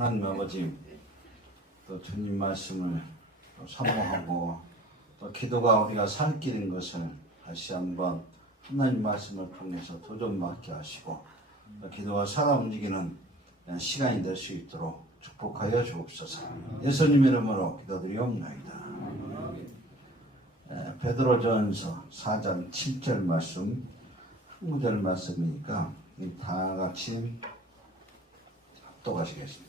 하나님 아버지, 또 주님 말씀을 또 사모하고 또 기도가 우리가 살 길인 것을 다시 한번 하나님 말씀을 통해서 도전받게 하시고 또 기도가 살아 움직이는 시간이 될 수 있도록 축복하여 주옵소서. 예수님 이름으로 기도드리옵나이다. 베드로전서 4장 7절 말씀, 한 구절 말씀이니까 다 같이 합독하시겠습니다.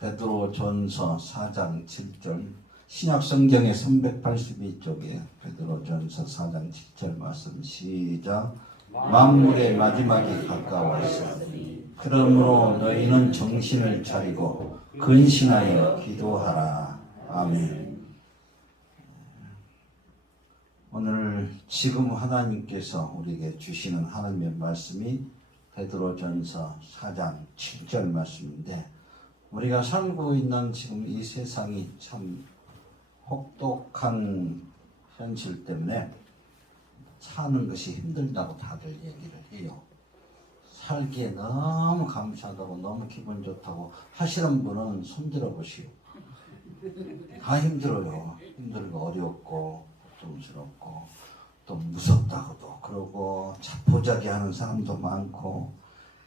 베드로전서 4장 7절, 신약성경의 382쪽에 베드로전서 4장 7절 말씀 시작. 만물의 마지막이 가까웠으니 그러므로 너희는 정신을 차리고 근신하여 기도하라. 아멘. 오늘 지금 하나님께서 우리에게 주시는 하나님의 말씀이 베드로전서 4장 7절 말씀인데, 우리가 살고 있는 지금 이 세상이 참 혹독한 현실 때문에 사는 것이 힘들다고 다들 얘기를 해요. 살기에 너무 감사하다고 너무 기분 좋다고 하시는 분은 손들어 보시오. 다 힘들어요. 힘들고 어렵고 고통스럽고 또 무섭다고도 그러고 자포자기 하는 사람도 많고,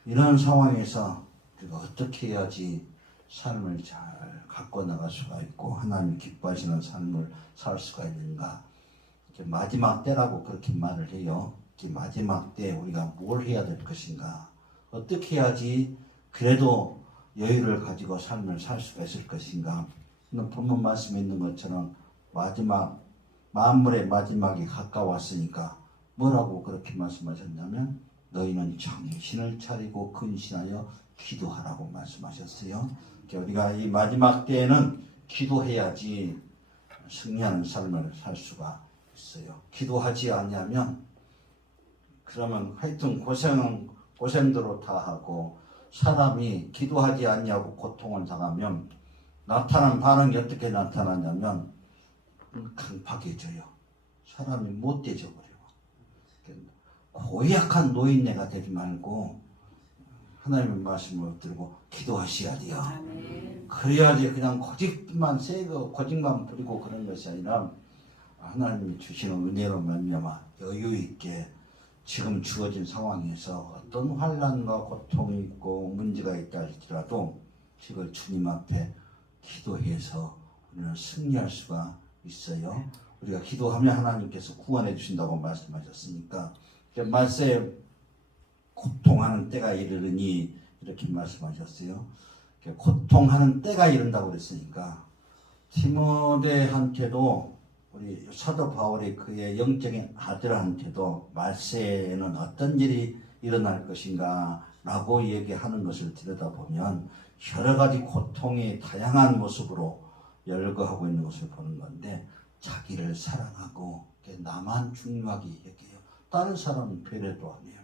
이런 상황에서 우리가 어떻게 해야지 삶을 잘 갖고 나갈 수가 있고 하나님 기뻐하시는 삶을 살 수가 있는가. 마지막 때라고 그렇게 말을 해요. 마지막 때 우리가 뭘 해야 될 것인가, 어떻게 해야지 그래도 여유를 가지고 삶을 살 수가 있을 것인가. 본문 말씀에 있는 것처럼 마지막, 만물의 마지막이 가까웠으니까 뭐라고 그렇게 말씀하셨냐면 너희는 정신을 차리고 근신하여 기도하라고 말씀하셨어요. 우리가 이 마지막 때에는 기도해야지 승리하는 삶을 살 수가 있어요. 기도하지 않냐면 그러면 하여튼 고생대로 다 하고, 사람이 기도하지 않냐고 고통을 당하면 나타난 반응이 어떻게 나타나냐면 강팍해져요. 사람이 못돼져 버려요. 고약한 노인네가 되지 말고 하나님의 말씀을 들고 기도하셔야 돼요. 그래야지 그냥 고집만 세고 고집만 부리고 그런 것이 아니라 하나님이 주시는 은혜로 말미암아 여유 있게 지금 주어진 상황에서 어떤 환난과 고통이 있고 문제가 있다 할지라도 지금 주님 앞에 기도해서 우리는 승리할 수가 있어요. 우리가 기도하면 하나님께서 구원해 주신다고 말씀하셨으니까, 말세에 고통하는 때가 이르르니 이렇게 말씀하셨어요. 고통하는 때가 이른다고 그랬으니까 디모데한테도, 우리 사도 바울이 그의 영적인 아들한테도 말세에는 어떤 일이 일어날 것인가 라고 얘기하는 것을 들여다보면 여러 가지 고통이 다양한 모습으로 열거하고 있는 것을 보는 건데, 자기를 사랑하고 나만 중요하게 여겨요. 다른 사람은 배려도 안 해요.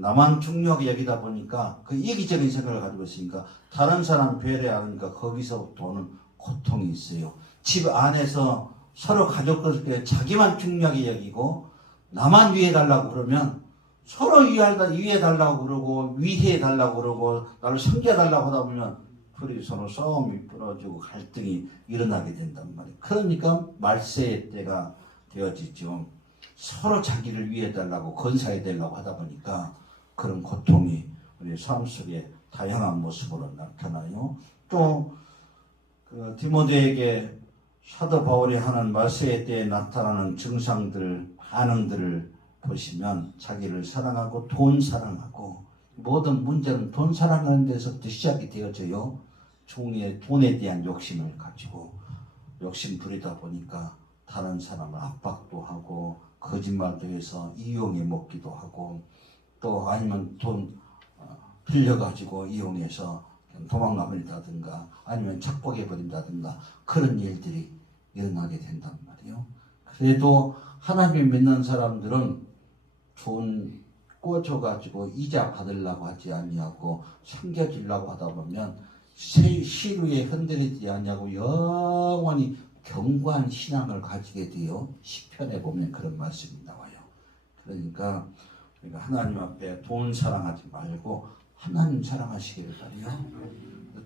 나만 중요하게 여기다 보니까 그 이기적인 생각을 가지고 있으니까 다른 사람 배려하니까 거기서부터 오는 고통이 있어요. 집 안에서 서로 가족들끼리 자기만 중요하게 여기고 나만 위해달라고 그러면 서로 위해달라고 그러고 위해달라고 그러고 나를 섬겨달라고 하다 보면 둘이 서로 싸움이 벌어지고 갈등이 일어나게 된단 말이에요. 그러니까 말세의 때가 되어지죠. 서로 자기를 위해달라고 건사해달라고 하다 보니까 그런 고통이 우리 삶 속에 다양한 모습으로 나타나요. 또 그 디모데에게 사도 바울이 하는 말세의 때에 나타나는 증상들, 반응들을 보시면 자기를 사랑하고 돈 사랑하고, 모든 문제는 돈 사랑하는 데서부터 시작이 되어져요. 돈에 대한 욕심을 가지고 욕심 부리다 보니까 다른 사람을 압박도 하고 거짓말도 해서 이용해 먹기도 하고, 또 아니면 돈 빌려가지고 이용해서 도망가버린다든가 아니면 착복해버린다든가 그런 일들이 일어나게 된단 말이에요. 그래도 하나님 믿는 사람들은 돈 꿔줘가지고 이자 받으려고 하지 아니하고 섬겨주려고 하다 보면 시루에 흔들리지 않냐고 영원히 견고한 신앙을 가지게 돼요. 시편에 보면 그런 말씀이 나와요. 그러니까 그러니까 하나님 앞에 돈 사랑하지 말고 하나님 사랑하시기를 바라요.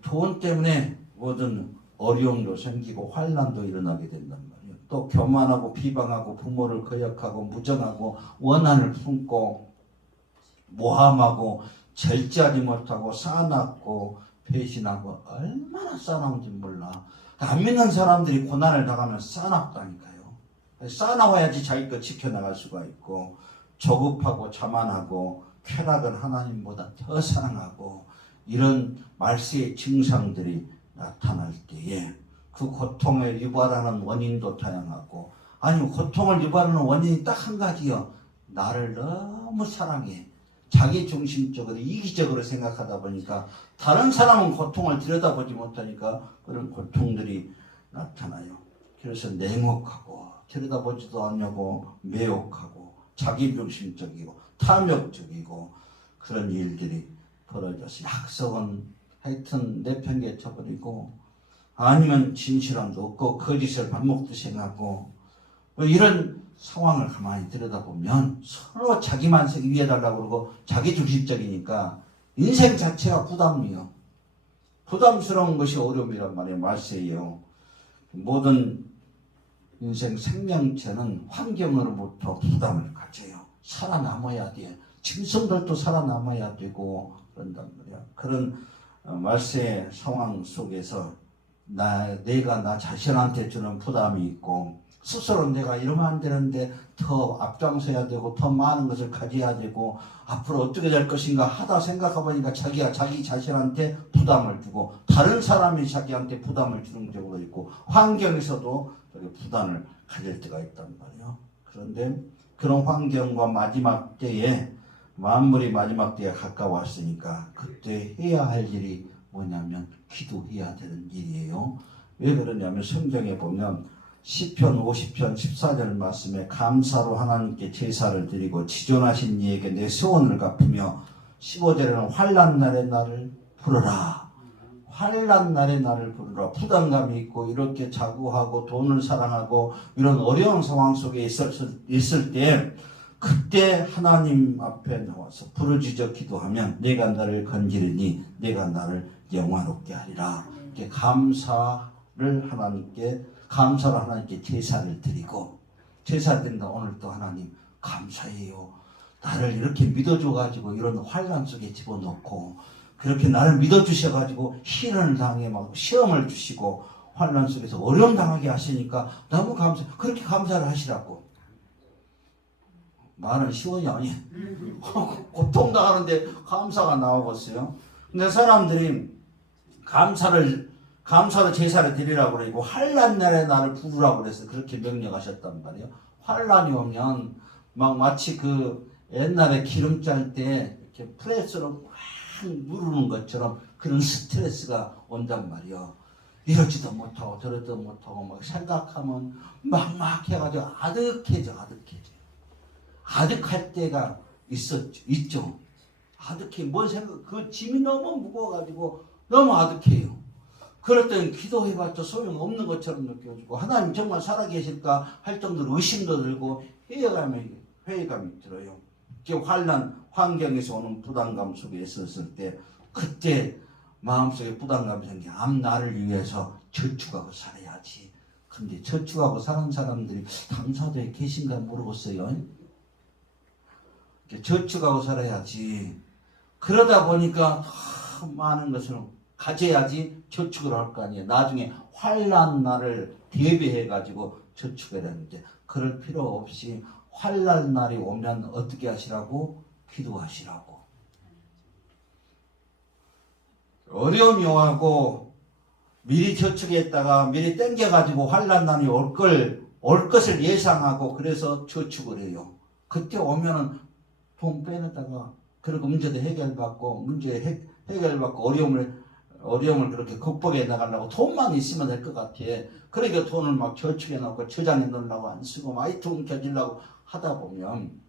돈 때문에 모든 어려움도 생기고 환난도 일어나게 된단 말이에요. 또 교만하고 비방하고 부모를 거역하고 무정하고 원한을 품고 모함하고 절제하지 못하고 싸납고 배신하고 얼마나 싸나운지 몰라. 안 믿는 사람들이 고난을 당하면 싸납다니까요. 싸나워야지 자기 것 지켜나갈 수가 있고, 조급하고 자만하고 쾌락은 하나님보다 더 사랑하고, 이런 말세의 증상들이 나타날 때에 그 고통을 유발하는 원인도 다양하고, 아니 고통을 유발하는 원인이 딱 한 가지요. 나를 너무 사랑해. 자기 중심적으로 이기적으로 생각하다 보니까 다른 사람은 고통을 들여다보지 못하니까 그런 고통들이 나타나요. 그래서 냉혹하고 들여다보지도 않냐고 매혹하고 자기 중심적이고 탐욕적이고 그런 일들이 벌어져서 약속은 하여튼 내팽개쳐버리고, 아니면 진실함도 없고 거짓을 밥 먹듯이 행하고, 이런 상황을 가만히 들여다보면 서로 자기만 위해달라고 그러고 자기 중심적이니까 인생 자체가 부담이요. 부담스러운 것이 어려움이란 말이에요. 말세예요. 모든 인생 생명체는 환경으로부터 부담을 가져요. 살아남아야 돼. 짐승들도 살아남아야 되고 그런단 말이야. 그런 말세의 상황 속에서 내가 나 자신한테 주는 부담이 있고, 스스로 내가 이러면 안 되는데 더 앞장서야 되고 더 많은 것을 가져야 되고 앞으로 어떻게 될 것인가 하다 생각해보니까 자기가 자기 자신한테 부담을 주고, 다른 사람이 자기한테 부담을 주는 경우도 있고, 환경에서도 부담을 가질 때가 있단 말이에요. 그런데 그런 환경과 마지막 때에, 만물이 마지막 때에 가까웠으니까 그때 해야 할 일이 뭐냐면 기도해야 되는 일이에요. 왜 그러냐면 성경에 보면 시편 50편 14절 말씀에 감사로 하나님께 제사를 드리고 지존하신 이에게 내 소원을 갚으며, 15절에는 환난 날에 나를 부르라. 환난 날에 나를 부르라. 부담감이 있고 이렇게 자구하고 돈을 사랑하고 이런 어려운 상황 속에 있을 때, 그때 하나님 앞에 나와서 부르짖어 기도하면 내가 나를 건지리니 내가 나를 영화롭게 하리라. 이렇게 감사로 하나님께 제사를 드리고, 제사를 드린다. 오늘 또 하나님 감사해요. 나를 이렇게 믿어줘가지고 이런 환난 속에 집어넣고, 그렇게 나를 믿어주셔가지고 희련을 당해 막 시험을 주시고 환난 속에서 어려움 당하게 하시니까 너무 감사. 그렇게 감사를 하시라고. 말은 시원이 아니에요. 고통당하는데 감사가 나오겠어요. 근데 사람들이 감사로 제사를 드리라고 그러고 환난 날에 나를 부르라고 그래서 그렇게 명령하셨단 말이에요. 환난이 오면 막 마치 그 옛날에 기름 짤 때 이렇게 프레스로 막 누르는 것처럼 그런 스트레스가 온단 말이에요. 이러지도 못하고 저러지도 못하고 막 생각하면 막막해가지고 아득해져. 아득할 때가 있죠. 아득해. 뭔 생각, 그 짐이 너무 무거워가지고 너무 아득해요. 그럴 때는 기도해봤자 소용없는 것처럼 느껴지고, 하나님 정말 살아계실까 할 정도로 의심도 들고 회의감이 들어요. 환난 환경에서 오는 부담감 속에 있었을 때, 그때 마음속에 부담감이 생겨. 나를 위해서 저축하고 살아야지. 근데 저축하고 사는 사람들이 당사도에 계신가 모르겠어요. 저축하고 살아야지. 그러다 보니까 더 많은 것을 가져야지 저축을 할 거 아니에요. 나중에 환난 날을 대비해 가지고 저축을 했는데, 그럴 필요 없이 환난 날이 오면 어떻게 하시라고? 기도하시라고. 어려움이 오고 미리 저축했다가 미리 땡겨 가지고 환난 날이 올 것을 예상하고 그래서 저축을 해요. 그때 오면은 돈 빼냈다가 그리고 문제도 해결받고 어려움을 그렇게 극복해 나가려고 돈만 있으면 될 것 같아. 그러니까 돈을 막 저축해 놓고 저장해 놓으려고 안 쓰고 마이트 움켜쥐려고 하다 보면,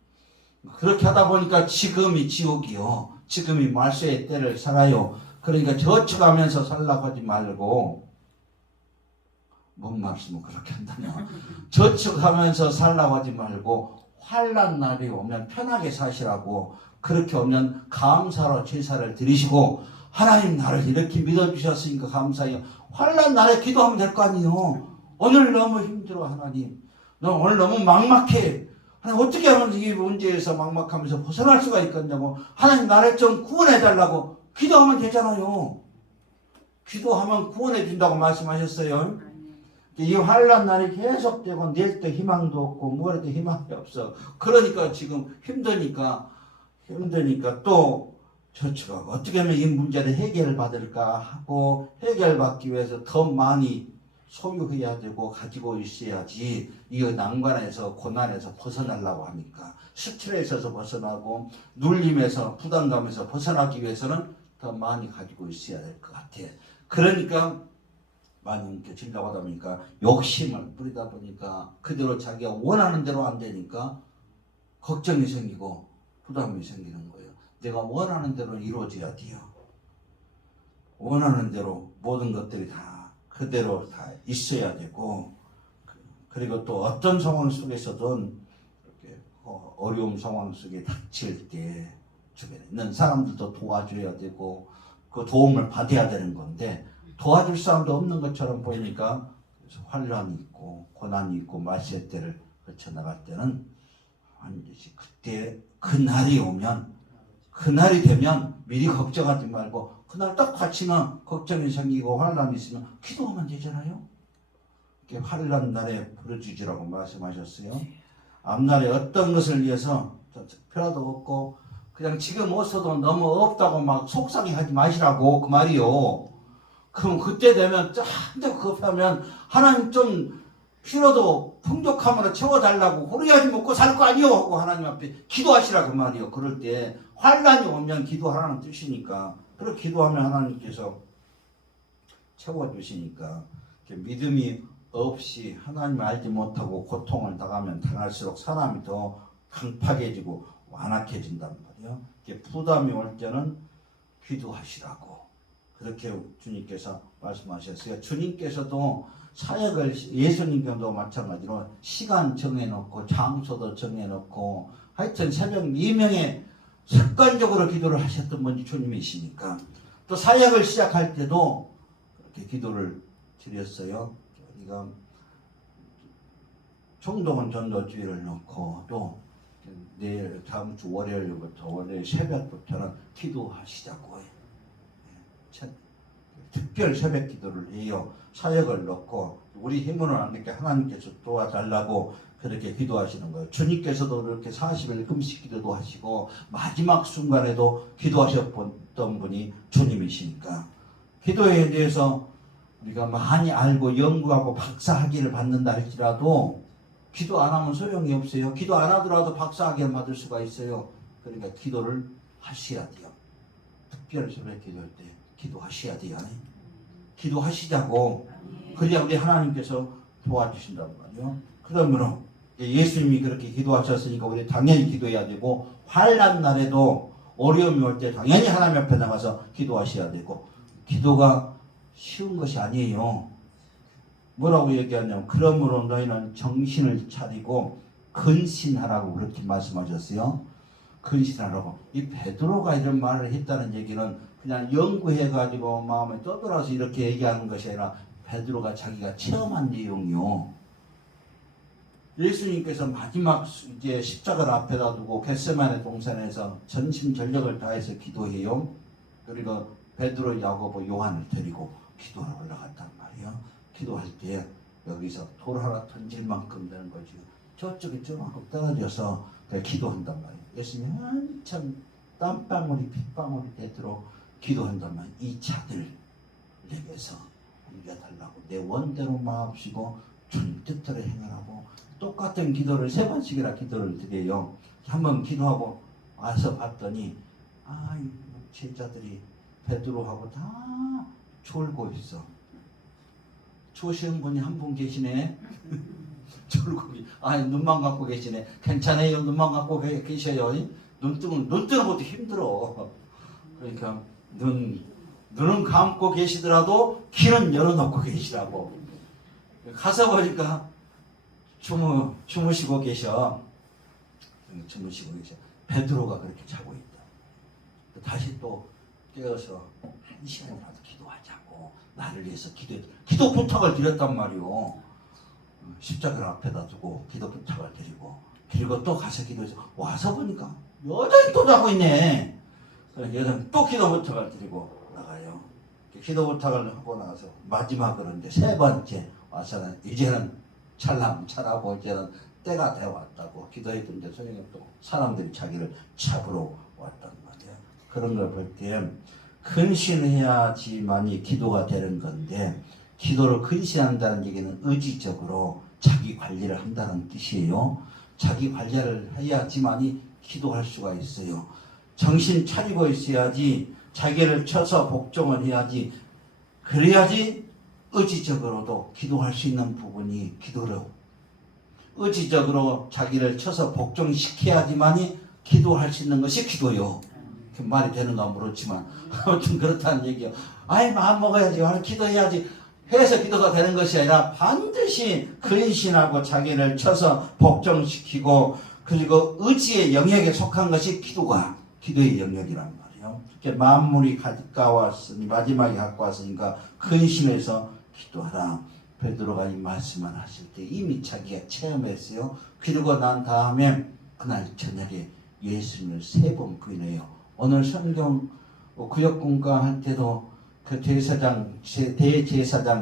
그렇게 하다 보니까 지금이 지옥이요. 지금이 말세의 때를 살아요. 그러니까 저축하면서 살라고 하지 말고, 뭔 말씀을 그렇게 한다냐. 저축하면서 살라고 하지 말고 환난 날이 오면 편하게 사시라고, 그렇게 오면 감사로 제사를 드리시고, 하나님 나를 이렇게 믿어주셨으니까 감사해요. 환난 날에 기도하면 될 거 아니에요. 오늘 너무 힘들어 하나님. 너 오늘 너무 막막해. 하나님 어떻게 하면 이 문제에서 막막하면서 벗어날 수가 있겠냐고. 하나님 나를 좀 구원해달라고 기도하면 되잖아요. 기도하면 구원해 준다고 말씀하셨어요. 이 환난 날이 계속되고 내일도 희망도 없고 모레도 희망이 없어. 그러니까 지금 힘드니까 또 저축가 어떻게 하면 이 문제를 해결받을까 하고, 해결받기 위해서 더 많이 소유해야 되고 가지고 있어야지 이 난관에서 고난에서 벗어나려고 하니까, 스트레스에서 벗어나고 눌림에서 부담감에서 벗어나기 위해서는 더 많이 가지고 있어야 될 것 같아. 그러니까 많이 이렇게 질려고 하다 보니까 욕심을 부리다 보니까 그대로 자기가 원하는 대로 안 되니까 걱정이 생기고 부담이 생기는 거예요. 내가 원하는 대로 이루어져야 돼요. 원하는 대로 모든 것들이 다 그대로 다 있어야 되고, 그리고 또 어떤 상황 속에서든 이렇게 어려운 상황 속에 닥칠 때 주변에 있는 사람들도 도와줘야 되고 그 도움을 받아야 되는 건데, 도와줄 사람도 없는 것처럼 보이니까 환란이 있고 고난이 있고 말세 때를 거쳐나갈 때는 반드시 그때 그날이 오면, 그날이 되면 미리 걱정하지 말고 그날 딱 닥치면 걱정이 생기고 환란이 있으면 기도하면 되잖아요. 이렇게 환란 날에 부르짖으라고 말씀하셨어요. 앞날에 어떤 것을 위해서 특별하도 없고 그냥 지금 없어도 너무 없다고 막 속상해하지 마시라고 그 말이요. 그럼 그때 되면 한데 급하면 하나님 좀 필요도 풍족함으로 채워달라고 호루야지 먹고 살 거 아니요 하고 하나님 앞에 기도하시라 그 말이요. 그럴 때 환란이 오면 기도하라는 뜻이니까, 그렇게 기도하면 하나님께서 채워주시니까, 믿음이 없이 하나님 알지 못하고 고통을 당하면 당할수록 사람이 더 강팍해지고 완악해진단 말이에요. 부담이 올 때는 기도하시라고 그렇게 주님께서 말씀하셨어요. 주님께서도 사역을, 예수님께도 마찬가지로 시간 정해놓고 장소도 정해놓고 하여튼 새벽 2명에 습관적으로 기도를 하셨던 분이 주님이시니까, 또 사역을 시작할 때도 그렇게 기도를 드렸어요. 우리가 총동원 전도주의를 놓고 또 내일 다음 주 월요일부터 월요일 새벽부터는 기도하시자고 해요. 특별 새벽 기도를 해요. 사역을 놓고 우리 힘으로는 안 되게 하나님께서 도와달라고 그렇게 기도하시는 거예요. 주님께서도 그렇게 40일 금식 기도도 하시고 마지막 순간에도 기도하셨던 분이 주님이시니까, 기도에 대해서 우리가 많이 알고 연구하고 박사학위를 받는다 할지라도 기도 안 하면 소용이 없어요. 기도 안 하더라도 박사학위를 받을 수가 있어요. 그러니까 기도를 하셔야 돼요. 특별 새벽 기도할 때 기도하셔야 돼요. 기도하시자고. 그래야 우리 하나님께서 도와주신단 말이에요. 그러므로 예수님이 그렇게 기도하셨으니까 우리 당연히 기도해야 되고, 환난 날에도 어려움이 올 때 당연히 하나님 앞에 나가서 기도하셔야 되고, 기도가 쉬운 것이 아니에요. 뭐라고 얘기하냐면, 그러므로 너희는 정신을 차리고 근신하라고 그렇게 말씀하셨어요. 근신하라고. 이 베드로가 이런 말을 했다는 얘기는 그냥 연구해가지고 마음에 떠들어서 이렇게 얘기하는 것이 아니라 베드로가 자기가 체험한 내용이요. 예수님께서 마지막 이제 십자가를 앞에다 두고 겟세마네 동산에서 전심전력을 다해서 기도해요. 그리고 베드로, 야고보, 요한을 데리고 기도하러 올라갔단 말이에요. 기도할 때 여기서 돌 하나 던질 만큼 되는 거지. 저쪽에 조금 떨어져서 기도한단 말이에요. 예수님이 한참 땀방울이 핏방울이 되도록 기도한단 말이에요. 이 자들 내게서 옮겨달라고 내 원대로 마옵시고 주님 뜻대로 행하라고. 똑같은 기도를 3번씩이나 기도를 드려요. 한번 기도하고 와서 봤더니 제자들이 베드로하고 다 졸고 있어. 조시은 분이 한 분 계시네. 졸고 눈만 감고 계시네. 괜찮아요. 눈만 감고 계셔요. 눈 뜨는 것도 힘들어. 그러니까 눈은 감고 계시더라도 귀는 열어놓고 계시라고. 가서 보니까 주무시고 계셔. 주무시고 계세요. 베드로가 그렇게 자고 있다. 다시 또 깨어서 1시간이라도 기도하자고 나를 위해서 기도 부탁을 드렸단 말이오. 십자가를 앞에다 두고 기도 부탁을 드리고 그리고 또 가서 기도해서 와서 보니까 여전히 또 자고 있네. 그래서 여전히 또 기도 부탁을 드리고 나가요. 기도 부탁을 하고 나서 마지막으로 이제 세 번째 와서는 이제는 찰나고 이제는 때가 되어왔다고 기도했던데 소용이 또 사람들이 자기를 잡으러 왔단 말이야. 그런 걸 볼 때 근신해야지만이 기도가 되는 건데 기도를 근신한다는 얘기는 의지적으로 자기 관리를 한다는 뜻이에요. 자기 관리를 해야지만이 기도할 수가 있어요. 정신 차리고 있어야지 자기를 쳐서 복종을 해야지 그래야지 의지적으로도 기도할 수 있는 부분이 기도로 의지적으로 자기를 쳐서 복종시켜야지만이 기도할 수 있는 것이 기도요. 말이 되는가 모르지만 아무튼 그렇다는 얘기요. 아이 마음 먹어야지 기도해야지 해서 기도가 되는 것이 아니라 반드시 근신하고 자기를 쳐서 복종시키고 그리고 의지의 영역에 속한 것이 기도의 영역이란 말이에요. 이렇게 만물이 가까웠으니 마지막에 갖고 왔으니까 근신해서 기도하라. 베드로가 이 말씀을 하실 때 이미 자기가 체험했어요. 그러고 난 다음에 그날 저녁에 예수님을 3번 부인해요. 오늘 성경 구역공강 할 때도 그 대제사장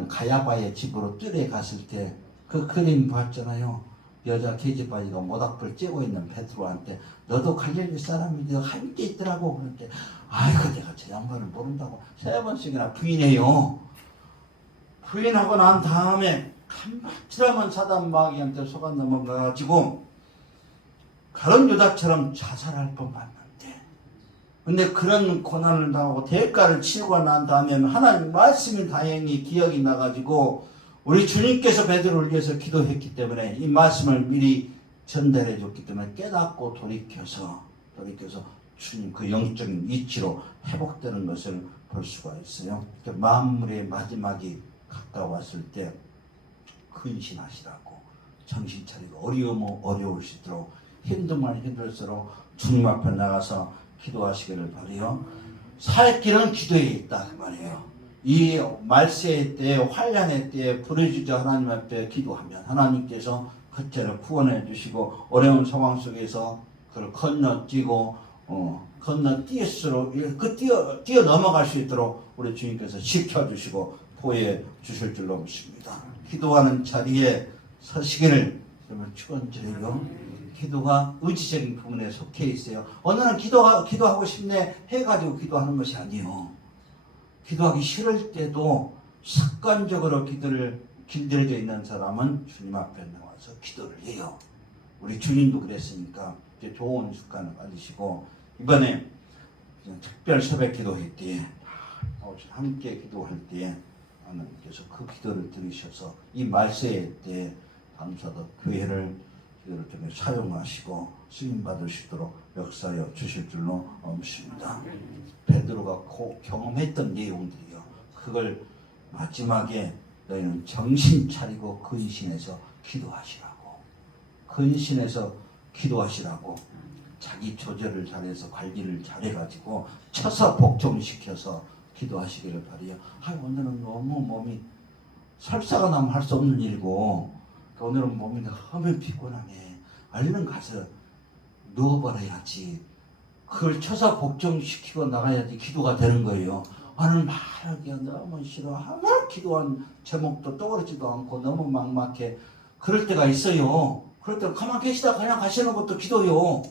가야바의 집으로 뜰에 갔을 때 그 그림 봤잖아요. 여자 계집아이가 모닥불 쬐고 있는 베드로한테 너도 갈릴리 사람인데 함께 있더라고. 그런데 아이고 내가 저 양반을 모른다고 3번씩이나 부인해요. 부인하고 난 다음에 한바트라만 사단 마귀한테 속아 넘어가가지고 가룟 유다처럼 자살할 뻔했는데 근데 그런 고난을 당하고 대가를 치르고 난 다음에 하나님 말씀이 다행히 기억이 나가지고 우리 주님께서 베드로를 위해서 기도했기 때문에 이 말씀을 미리 전달해 줬기 때문에 깨닫고 돌이켜서 주님 그 영적인 이치로 회복되는 것을 볼 수가 있어요. 만물의 마지막이 가까웠을 때 근신하시라고 정신 차리고 어려우시도록 힘들면 힘들수록 주님 앞에 나가서 기도하시기를 바라요. 살 길은 기도에 있다 그 말이에요. 이 말세의 때에 환난의 때에 부르짖어 하나님 앞에 기도하면 하나님께서 그때를 구원해 주시고 어려운 상황 속에서 그를 건너뛰고 건너뛸수록 뛰어 넘어갈 수 있도록 우리 주님께서 지켜주시고 보호해 주실 줄로 믿습니다. 기도하는 자리에 서시기를 축원드려요. 기도가 의지적인 부분에 속해 있어요. 어느 날 기도하고 싶네 해가지고 기도하는 것이 아니에요. 기도하기 싫을 때도 습관적으로 기도를 길들여져 있는 사람은 주님 앞에 나와서 기도를 해요. 우리 주님도 그랬으니까 이제 좋은 습관을 가지시고 이번에 특별 새벽 기도회 때에 함께 기도할 때에 하나님께서 그 기도를 들으셔서 이 말세의 때에 감사도 교회를 기도를 통해 사용하시고 쓰임 받으시도록 역사하여 주실 줄로 믿습니다. 베드로가 경험했던 내용들이요. 그걸 마지막에 너희는 정신 차리고 근신해서 기도하시라고 자기 조절을 잘해서 관리를 잘해가지고 쳐서 복종시켜서 기도하시기를 바라요. 오늘은 너무 몸이 설사가 나면 할 수 없는 일이고 오늘은 몸이 너무 피곤하네. 얼른 가서 누워버려야지. 그걸 쳐서 복종시키고 나가야지 기도가 되는 거예요. 오늘 말하기가 너무 싫어. 아무 기도한 제목도 떠오르지도 않고 너무 막막해. 그럴 때가 있어요. 그럴 때 가만히 계시다 그냥 가시는 것도 기도요.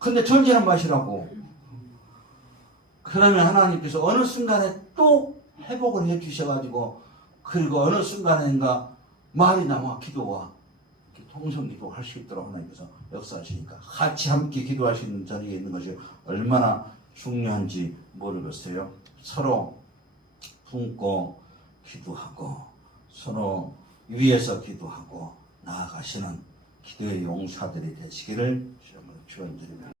근데 절제는 마시라고. 그러면 하나님께서 어느 순간에 또 회복을 해 주셔가지고 그리고 어느 순간인가 말이 나와 기도와 통성 기도할 수 있도록 하나님께서 역사하시니까 같이 함께 기도할 수 있는 자리에 있는 것이 얼마나 중요한지 모르겠어요. 서로 품고 기도하고 서로 위에서 기도하고 나아가시는 기도의 용사들이 되시기를 주님으로 축원드립니다.